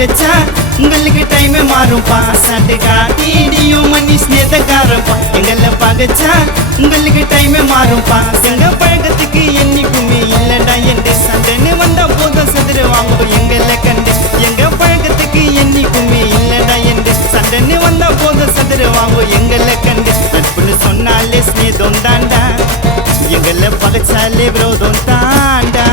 பகச்சா உங்களுக்கு டைம் மாறும்பா சண்டை காட்டிடியும் மணி ஸ்நேதக்காரப்பா எங்களை பகச்சா உங்களுக்கு டைம் மாறும்பா எங்க பழக்கத்துக்கு என்னைக்குமே இல்லடா என்று சண்டைன்னு வந்தா போதும் சதுருவாங்க எங்களை கண்டு எங்க பழக்கத்துக்கு என்னைக்குமே இல்லடா என்று சண்டைன்னு வந்தா போதும் சதுருவாங்க எங்களை கண்டு நட்புன்னு சொன்னாலே ஸ்நேதம் தாண்டா எங்களை பகச்சாலே விரோதம் தாண்டா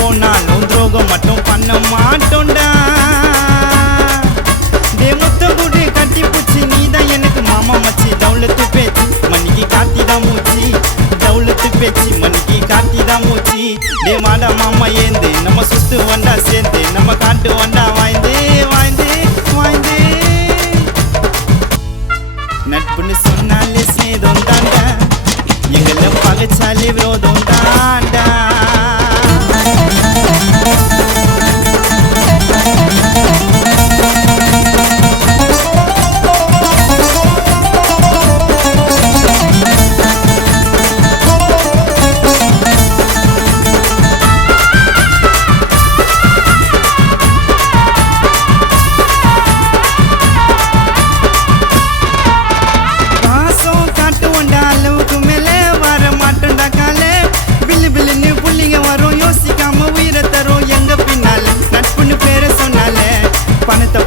போனாலும் துரோகம் மட்டும் பண்ண மாட்டோண்டா தேவத்த கூடு கட்டி பூச்சி நீதான் எனக்கு மாமா மச்சி தௌலத்து பேச்சு மணிக்கு காத்திதான் மூச்சி தௌலத்து பேச்சு மணிக்கு காத்திதான் மூச்சி தேவாடா மாமா ஏந்து நம்ம சுத்து வண்டா சேர்ந்து நம்ம காட்டு வண்டா வாய்ந்து வாய்ந்து வாய்ந்து நட்புன்னு சொன்னாலே சேதம் தாண்டா எங்களை பகச்சாலே விரோதம் தாண்டா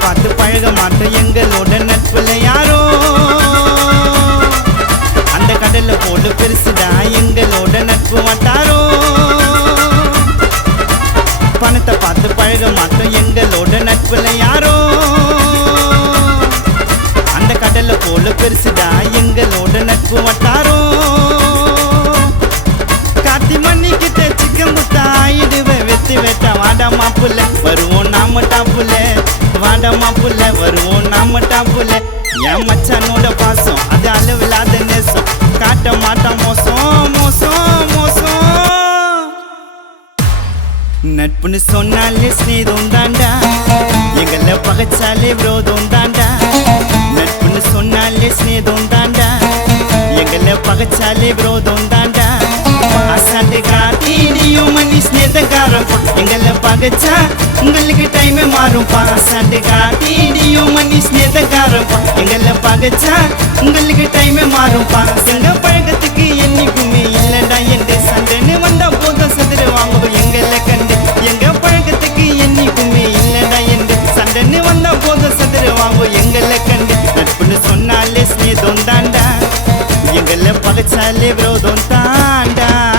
பார்த்து பழக மாட்டோம் எங்களோட நட்புல யாரோ அந்த கடல்ல போல பெருசுடா எங்களோட நட்பு வட்டாரோ பணத்தை பார்த்து பழக மாட்டோம் எங்களோட நட்புல யாரோ அந்த கடல்ல போல பெருசுடா எங்களோட நட்பு வட்டாரோ காத்தி மண்ணிக்கிட்ட சிக்கன் முத்தா ஆயிடுவேன் வெத்து வெட்டா வாடா மாப்புல வருவோம் நாம டாப்புல வாடா மாப்புல வருவோம் நாம டாப்புல என் மச்சானோட பாசம் அது அளவில்லாத நேசம் காட்ட மாட்டா மோசம் மோசம் மோசம் நட்புன்னு சொன்னாலே ஸ்நேதம் தாண்டா எங்களை பகச்சாலே விரோதம் தாண்டா நட்புன்னு சொன்னாலே ஸ்நேதம் தாண்டா எங்களை பகச்சாலே விரோதம் தாண்டா அசாட்டு காத்திடியும் மணி ஸ்நேதக்காரன் எங்களை பகச்சா உங்களுக்கு டைம் மாறும்பா அசாட்டு காத்திடியும் மணி ஸ்நேதக்காரன் எங்களை பகச்சா உங்களுக்கு டைம் மாறும்பா எங்க பழக்கத்துக்கு என்னைக்குமே இல்லடா என்று சண்டைன்னு வந்தா போதும் சதுருவாங்க எங்களை கண்டு எங்க பழக்கத்துக்கு என்னைக்குமே இல்லடா என்று சண்டைன்னு வந்தா போதும் சதுருவாங்க எங்களை கண்டு நட்புன்னு சொன்னாலே ஸ்நேதம் தாண்டா எங்களை பகச்சாலே விரோதம் தாண்டா